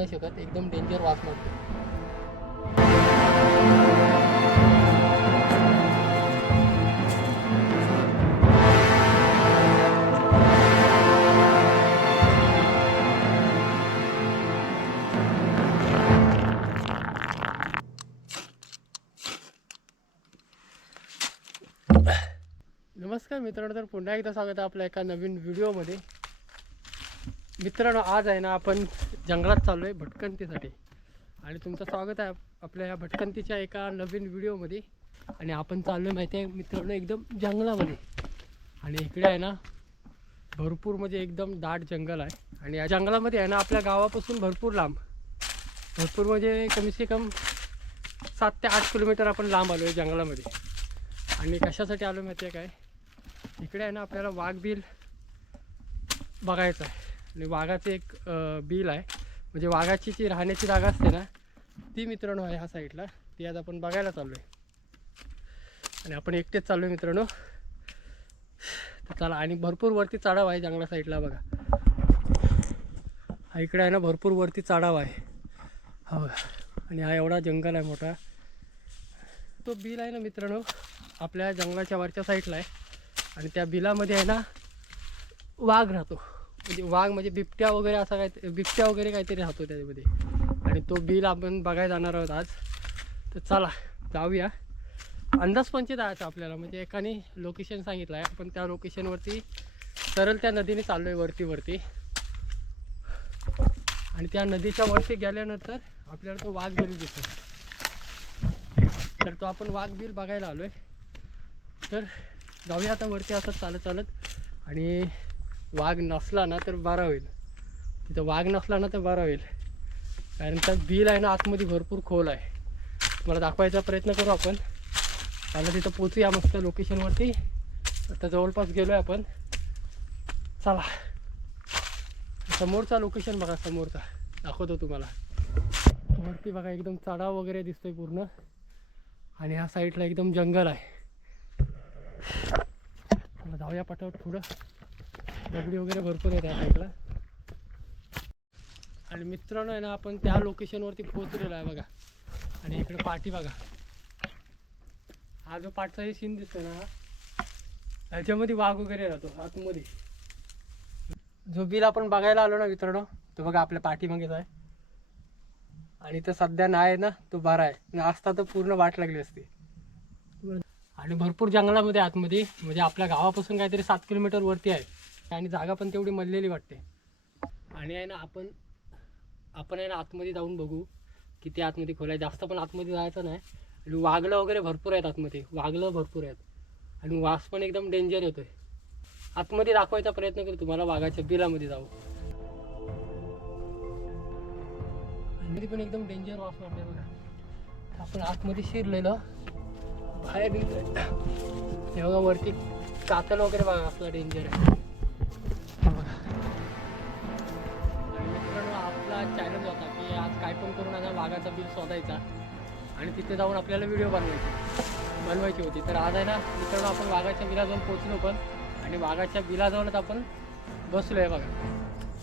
नाही शकत एकदम डेंजर वास मारतो नमस्कार मित्रांनो तर पुन्हा एकदा स्वागत आहे आपल्या एका नवीन व्हिडिओमध्ये मित्रांनो आज आहे ना आपण जंगलात चाललो आहे भटकंतीसाठी. आणि तुमचं स्वागत आहे आपल्या या भटकंतीच्या एका नवीन व्हिडिओमध्ये. आणि आपण चाललो आहे माहिती आहे मित्रांनो एकदम जंगलामध्ये. आणि इकडे आहे ना भरपूर म्हणजे एकदम दाट जंगल आहे. आणि या जंगलामध्ये आहे ना आपल्या गावापासून भरपूर लांब. भरपूर म्हणजे कमी से कम सात ते आठ किलोमीटर आपण लांब आलो आहे जंगलामध्ये. आणि कशासाठी आलो माहिती आहे काय? इकडे आहे ना आपल्याला वाघ बिल बघायचं आहे. आणि वाघाचं एक बिल आहे. म्हणजे वाघाची जी राहण्याची जागा असते ना ती मित्रांनो आहे ह्या साईडला. ती आज आपण बघायला चाललो आहे आणि आपण एकटेच चाललो आहे मित्रांनो. तर चला आणि भरपूर वरती चढाव आहे जंगला साईडला बघा. हा इकडे आहे ना भरपूर वरती चढाव आहे. हा बघा. आणि हा एवढा जंगल आहे मोठा. तो बिल आहे ना मित्रांनो आपल्या जंगलाच्या वरच्या साईडला आहे. आणि त्या बिलामध्ये आहे ना वाघ राहतो. म्हणजे वाघ म्हणजे बिबट्या वगैरे असा काय बिबट्या वगैरे काहीतरी राहतो त्याच्यामध्ये. आणि तो बिल आपण बघायला जाणार आहोत आज. तर चला जाऊया. अंदाज पंचे जायचा आपल्याला. म्हणजे एकाने लोकेशन सांगितलं आहे. आपण त्या लोकेशनवरती सरळ त्या नदीने चाललो आहे वरती वरती. आणि त्या नदीच्या वरती गेल्यानंतर आपल्याला तो वाघ बिल दिसतो तर तो आपण वाघ बिल बघायला आलो आहे तर जाऊया आता वरती असं चालत चालत. आणि वाघ नसला ना तर बारा होईल. तिथं वाघ नसला ना तर बारा होईल. कारण त्या बिल आहे ना आतमध्ये भरपूर खोल आहे. तुम्हाला दाखवायचा प्रयत्न करू आपण. मला तिथं पोचूया मस्त लोकेशनवरती आता जवळपास गेलो आहे आपण. चला. समोरचा लोकेशन बघा समोरचा. दाखवतो तुम्हाला. वरती बघा एकदम चढाव वगैरे दिसतोय पूर्ण. आणि ह्या साईडला एकदम जंगल आहे. मला जाऊया पाठवत पुढं. दगडी वगैरे भरपूर आहे त्या साईडला आणि मित्रांनो आहे ना आपण त्या लोकेशनवरती पोहोचलेलो आहे बघा. आणि इकडे पाठी बघा. हा जो पाठचा हे सीन दिसतो ना ह्याच्यामध्ये वाघ वगैरे राहतो आतमध्ये. जो बिल आपण बघायला आलो ना मित्रांनो तो बघा आपल्या पाठीमागेच आहे. आणि तो सध्या नाही ना तो बरा आहे. आणि असता तर पूर्ण वाट लागली असती. आणि भरपूर जंगलामध्ये आतमध्ये म्हणजे आपल्या गावापासून काहीतरी सात किलोमीटर वरती आहे. आणि जागा पण तेवढी मल्लेली वाटते. आणि आहे ना आपण आपण आहे ना आतमध्ये जाऊन बघू किती आतमध्ये खोल आहे जास्त पण आतमध्ये जायचं नाही. आणि वागलं वगैरे भरपूर आहेत आतमध्ये. वाघलं भरपूर आहेत. आणि वास पण एकदम डेंजर येतोय. आतमध्ये दाखवायचा प्रयत्न करू तुम्हाला. वाघाच्या बिलामध्ये जाऊ. आतमध्ये पण एकदम डेंजर वास वाटतोय बघा. आपण आतमध्ये शिरलेलं. बाहेर निघतोय तेव्हा वरती कातल वगैरे बघा असला डेंजर आहे. पण बिल शोधायचा. आणि तिथे जाऊन आपल्याला व्हिडिओ बनवायची. बनवायची होती. तर आज आहे ना मित्रांनो आपण वाघाच्या बिलाजवळ पोचलो पण. आणि वाघाच्या बिलाजवळच आपण बसलो आहे बघा.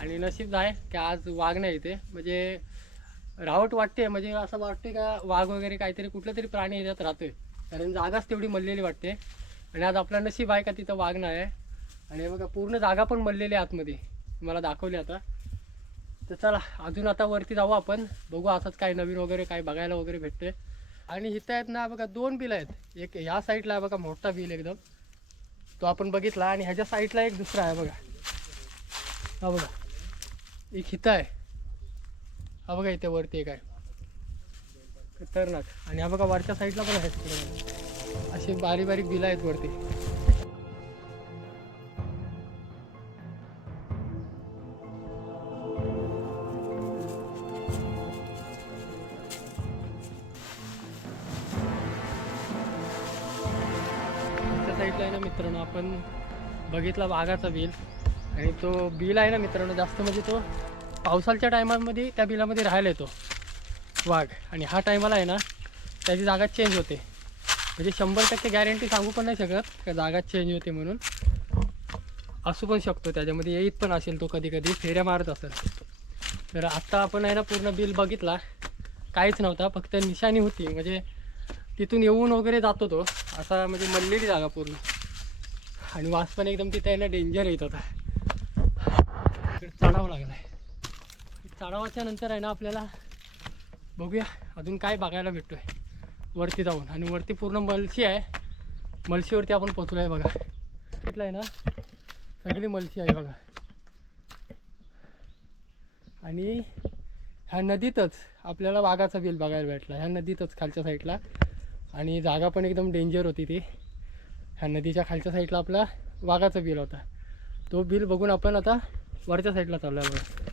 आणि नशीब आहे की आज वाघ नाही इथे. म्हणजे रावट वाटते म्हणजे असं वाटते का वाघ वगैरे काहीतरी कुठलं तरी प्राणी याच्यात राहतोय. कारण जागाच तेवढी मललेली वाटते. आणि आज आपला नशीब आहे का तिथं वाघ नाही आहे. आणि बघा पूर्ण जागा पण मरलेली आहे आतमध्ये. मला दाखवली आता. तर चला अजून आता वरती जाऊ आपण. बघू असंच काय नवीन वगैरे काय बघायला वगैरे भेटते आणि इथं आहेत ना बघा दोन बिल आहेत. एक ह्या साईडला आहे बघा मोठा बिल एकदम. तो आपण बघितला आणि ह्याच्या साईडला एक दुसरा आहे बघा. हा बघा. एक हिथं आहे. हा बघा इथे वरती एक आहे. खतरनाक. आणि हा बघा वरच्या साईडला पण आहेत. असे अशी बारीक बारीक बिलं आहेत वरती. साईडला आहे ना मित्रांनो आपण बघितला वाघाचा बिल. आणि तो बिल आहे ना मित्रांनो जास्त म्हणजे तो पावसाळच्या टायमामध्ये त्या बिलामध्ये राहायला येतो वाघ. आणि हा टायमाला आहे ना त्याची जागा चेंज होते. म्हणजे शंभर टक्के गॅरंटी सांगू पण नाही शकत का जागा चेंज होते म्हणून. असू पण शकतो त्याच्यामध्ये येत पण असेल तो कधी कधी फेऱ्या मारत असेल. तर आत्ता आपण आहे ना पूर्ण बिल बघितला. काहीच नव्हता फक्त निशाणी होती. म्हणजे तिथून येऊन वगैरे जातो तो. असा म्हणजे मल्लेली जागा पूर्ण. आणि वास पण एकदम तिथे आहे ना डेंजर येत होता. इकडे चढावं लागला आहे चढावाच्या नंतर आहे ना आपल्याला बघूया अजून काय बघायला भेटतोय. वरती जाऊन. आणि वरती पूर्ण मलशी आहे. मलशीवरती आपण पोचलो आहे बघा. तिथलं आहे ना सगळी मलशी आहे बघा. आणि ह्या नदीतच आपल्याला वाघाचा बिल बघायला भेटला. ह्या नदीतच खालच्या साईडला आणि जागा पण एकदम डेंजर होती ती. ह्या नदीच्या खालच्या साईडला आपला वाघाचा बिल होता. तो बिल बघून आपण आता वरच्या साईडला चाललो आहे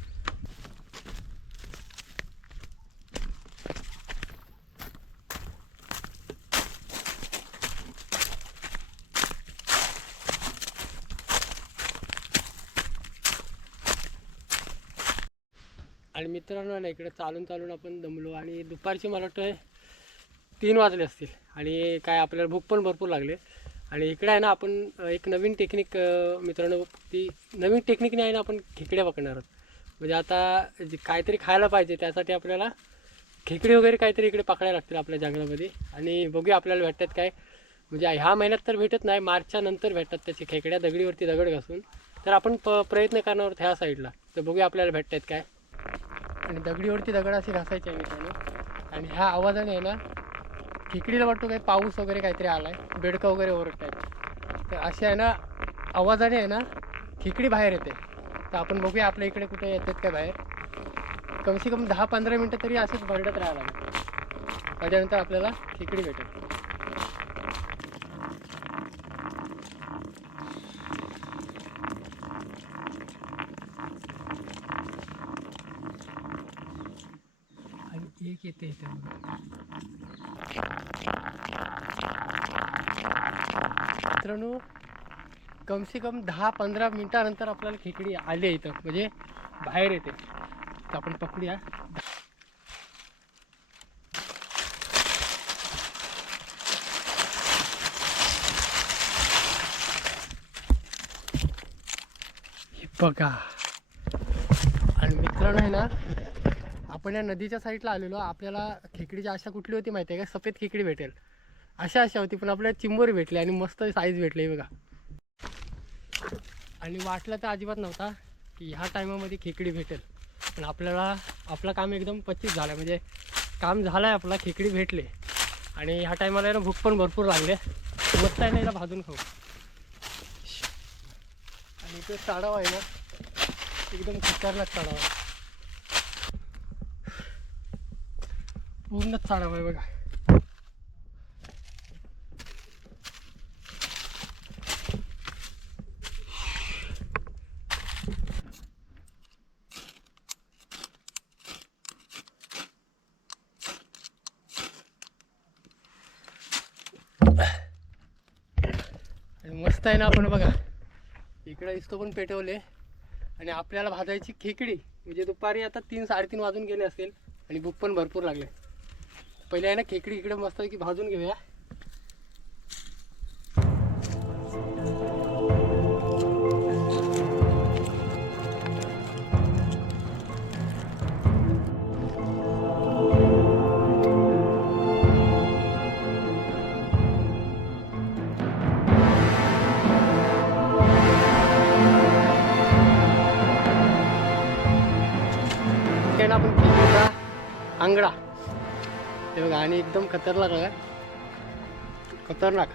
आणि मित्रांनो ना इकडे चालून चालून आपण दमलो आणि दुपारची मला वाटतं तीन वाजले असतील आणि काय आपल्याला भूक पण भरपूर लागले आणि इकडे आहे ना आपण एक नवीन टेक्निक मित्रांनो ती नवीन टेक्निकने आहे ना आपण खेकड्या पकडणार आहोत. म्हणजे आता जे काहीतरी खायला पाहिजे त्यासाठी आपल्याला खेकडे वगैरे काहीतरी इकडे पकडायला लागतील आपल्या जंगलामध्ये. आणि बघूया आपल्याला भेटतात काय. म्हणजे ह्या महिन्यात तर भेटत नाही मार्चच्या नंतर भेटतात त्याचे खेकड्या दगडीवरती दगड घासून. तर आपण प प्रयत्न करणार आहोत ह्या साईडला. तर बघूया आपल्याला भेटतात काय. आणि दगडीवरती दगड असे घासायचे आहे मित्रांनो. आणि ह्या आवाजाने आहे ना खेकडीला वाटतो काही पाऊस वगैरे काहीतरी आला आहे बेडकं वगैरे ओरडत आहेत तर असे आहे ना आवाजाने आहे ना खेकडी बाहेर येते. तर आपण बघूया आपल्या इकडे कुठे येतात काय बाहेर. कमसे कम दहा पंधरा मिनटं तरी असंच भरडत राहायला त्याच्यानंतर आपल्याला खेकडी भेटेल. आणि एक येते इथे. मित्रांनो कमसे कम दहा पंधरा मिनटानंतर आपल्याला खेकडी आली आहे इथं. म्हणजे बाहेर येते. तर आपण पकडूया. हे बघा. आणि मित्रांनो आहे ना आपण या नदीच्या साईडला आलेलो. आपल्याला खेकडीची आशा कुठली होती माहिती आहे का? सफेद खेकडी भेटेल. अशा अशा होती पण आपल्याला चिंबोरी भेटली आणि मस्त साईज भेटली बघा. आणि वाटलं तर अजिबात नव्हता की ह्या टायमामध्ये खेकडी भेटेल. पण आपल्याला आपलं काम एकदम पच्चीस झालं म्हणजे काम झालं आहे आपला खेकडी भेटले. आणि ह्या टायमाला ना भूक पण भरपूर लागले. मस्त आहे ना याला भाजून खाऊ. आणि ते चाडाव आहे ना एकदम खतरनाक चाडाव आहे. पूर्णच चाडाव आहे बघा. आणि मस्त आहे ना आपण बघा. इकडं इस्तो पण पेटवले. आणि आपल्याला भाजायची खेकडी म्हणजे दुपारी आता तीन साडेतीन वाजून गेले असेल आणि भूक पण भरपूर लागले. पहिले आहे ना खेकडी इकडे मस्त की भाजून घेऊया. इथे आपण खेकडीचा आंगडा ते बघा आणि एकदम खतरनाक आहे. खतरनाक.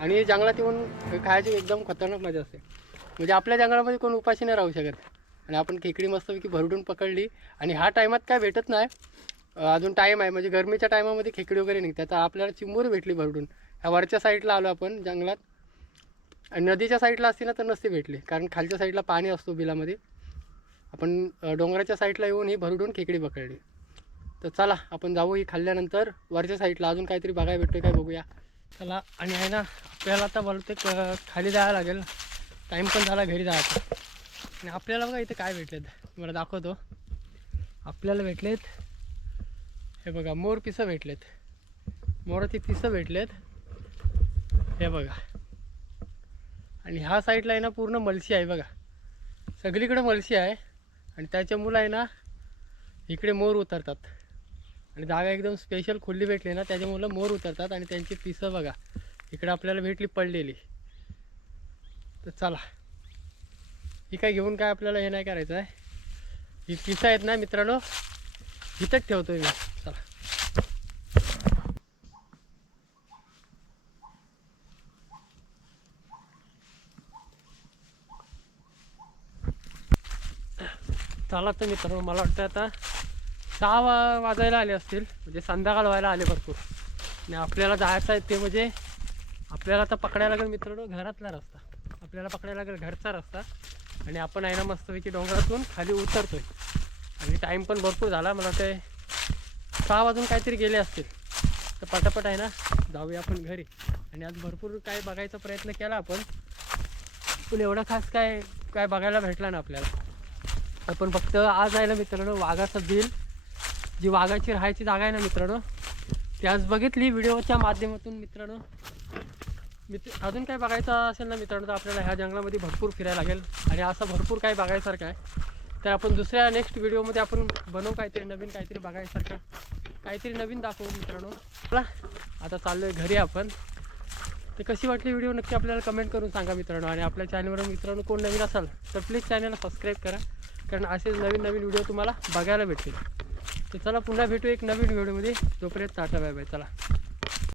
आणि जंगलात येऊन खायची एकदम खतरनाक मजा असते. म्हणजे आपल्या जंगलामध्ये कोण उपाशी नाही राहू शकत. आणि आपण खेकडी मस्तपैकी भरडून पकडली. आणि ह्या टायमात काय भेटत नाही. अजून टाईम आहे. म्हणजे गरमीच्या टायमामध्ये खेकडी वगैरे निघतात. तर आपल्याला चिंबूर भेटली भरडून. ह्या वरच्या साईडला आलो आपण जंगलात. आणि नदीच्या साईडला असते ना तर नसते भेटली. कारण खालच्या साईडला पाणी असतो बिलामध्ये. आपण डोंगराच्या साईडला येऊन ही भरडून खेकडी पकडली. तर चला आपण जाऊ ही खाल्ल्यानंतर वरच्या साईडला अजून काहीतरी बघायला भेटतोय काय बघूया. चला आणि आहे ना आपल्याला आता बोलते खाली जायला लागेल. टाईम पण झाला घरी जायचा. आणि आपल्याला बघा इथे काय भेटलेत. मला दाखवतो. आपल्याला भेटलेत हे बघा मोर पिसं भेटलेत. मोराची पिसं भेटलेत. हे बघा. आणि ह्या साईडला आहे ना पूर्ण मलशी आहे बघा. सगळीकडे मलशी आहे. आणि त्याच्या मुलं आहे ना इकडे मोर उतरतात. आणि जागा एकदम स्पेशल खुल्ली भेटली ना त्याच्यामुळं मोर उतरतात आणि त्यांची पिसं बघा इकडे आपल्याला भेटली पडलेली. तर चला. ही काय घेऊन काय आपल्याला हे नाही करायचं आहे ही पिसं आहेत ना मित्रांनो इथंच ठेवतो मी. चला तर मित्रांनो मला वाटतं आता सहा वा वाजायला आले असतील म्हणजे संध्याकाळ व्हायला आले भरपूर. आणि आपल्याला जायचं आहे ते म्हणजे आपल्याला आता पकडायला लागेल मित्रांनो घरातला रस्ता. आपल्याला पकडायला लागेल घरचा रस्ता. आणि आपण आहे ना मस्तपैकी डोंगरातून खाली उतरतोय. आणि टाईम पण भरपूर झाला मला ते सहा वाजून काहीतरी गेले असतील. तर पटापट आहे ना जाऊया आपण घरी. आणि आज भरपूर काय बघायचा प्रयत्न केला आपण. पण एवढा खास काय काय बघायला भेटला ना आपल्याला. आपण फक्त आज आहे ना मित्रांनो वाघाचं बिल. जी वाघाची राहायची जागा आहे ना मित्रांनो ती आज बघितली व्हिडिओच्या माध्यमातून मित्रांनो. मित्र अजून काय बघायचं असेल ना मित्रांनो तर आपल्याला ह्या जंगलामध्ये भरपूर फिरायला लागेल. आणि असं भरपूर काय बघायसारखं आहे. तर आपण दुसऱ्या नेक्स्ट व्हिडिओमध्ये आपण बनवू काहीतरी नवीन काहीतरी बघायसारखं. काहीतरी नवीन दाखवू मित्रांनो. चला आता चाललो आहे घरी आपण. तर कशी वाटली व्हिडिओ नक्की आपल्याला कमेंट करून सांगा मित्रांनो. आणि आपल्या चॅनलवर मित्रांनो कोण नवीन असाल तर प्लीज चॅनलला सबस्क्राईब करा. कारण असेच नवीन नवीन व्हिडिओ तुम्हाला बघायला भेटतील. तर चला पुन्हा भेटू एक नवीन व्हिडिओमध्ये जोपर्यंत टाटा बाय बाय. चला.